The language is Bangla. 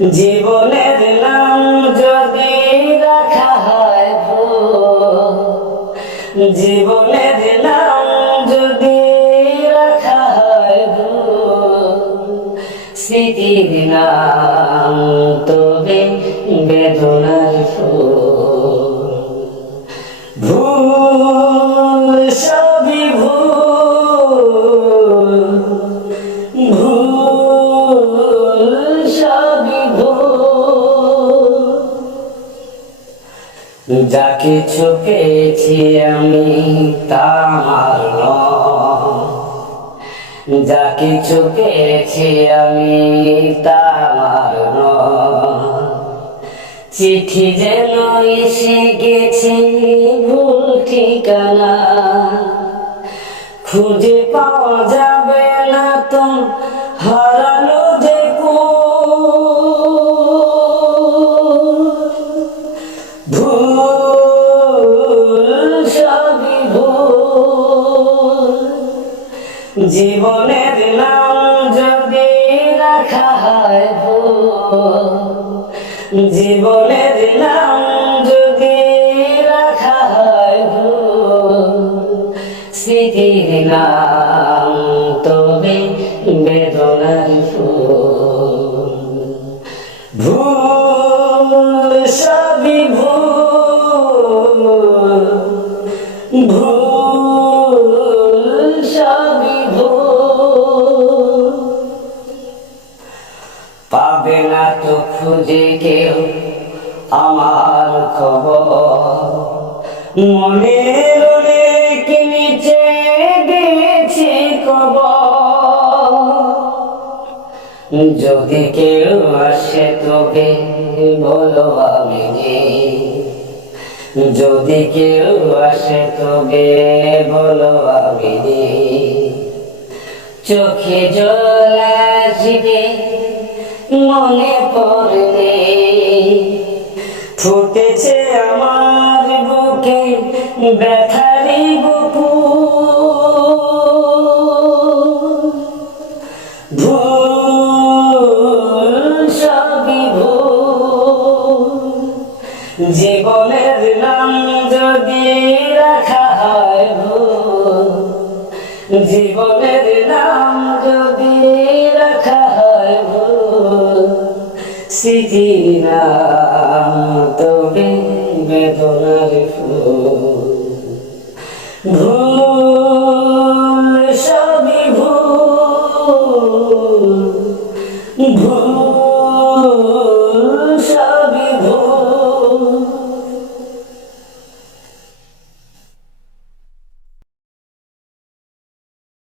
জীবনের নাম যদি রাখা হয় ভুল, জীবনের নাম যদি রাখা হয় ভুল, স্মৃতির নাম তবে বেদনার ফুল। ভুল সবই ভুল, ভুল সবই ভুল। যা কিছু পেয়েছি আমি তা আমার নয়, যা কিছু পেয়েছি আমি তা আমার নয়। চিঠি যেন এসে গেছে ভুল ঠিকানা, খুঁজে পাওয়া যাবে না তো হারানো যে ভুল সবই ভুল। জীবনের নাম যদি রাখা হয় ভুল, জীবনের নাম যদি রাখা হয় ভুল, স্মৃতির নাম তবে বেদনার ফুল। ভুল সবই ভুল, ভুল সবই ভুল। পাবে না তো খুঁজে কেউ আমার খবর, মনের অনেক নিচে দিয়েছি কবর। যদি কেউ আসে তোকে বলো আমি নেই, যদি কেউ আসে তবে বলো আমি নেই। চোখে জল আসবে মনে পড়লে, ফুটেছে আমার বুকে ব্যথারি বুকুল। ভুল সবই ভুল। জীবনের নাম যদি রাখা হয় ভুল, জীবনের নাম যদি রাখা হয় ভুল, স্মৃতির নাম তবে বেদনার ফুল। ভুল সবই ভুল, ভুল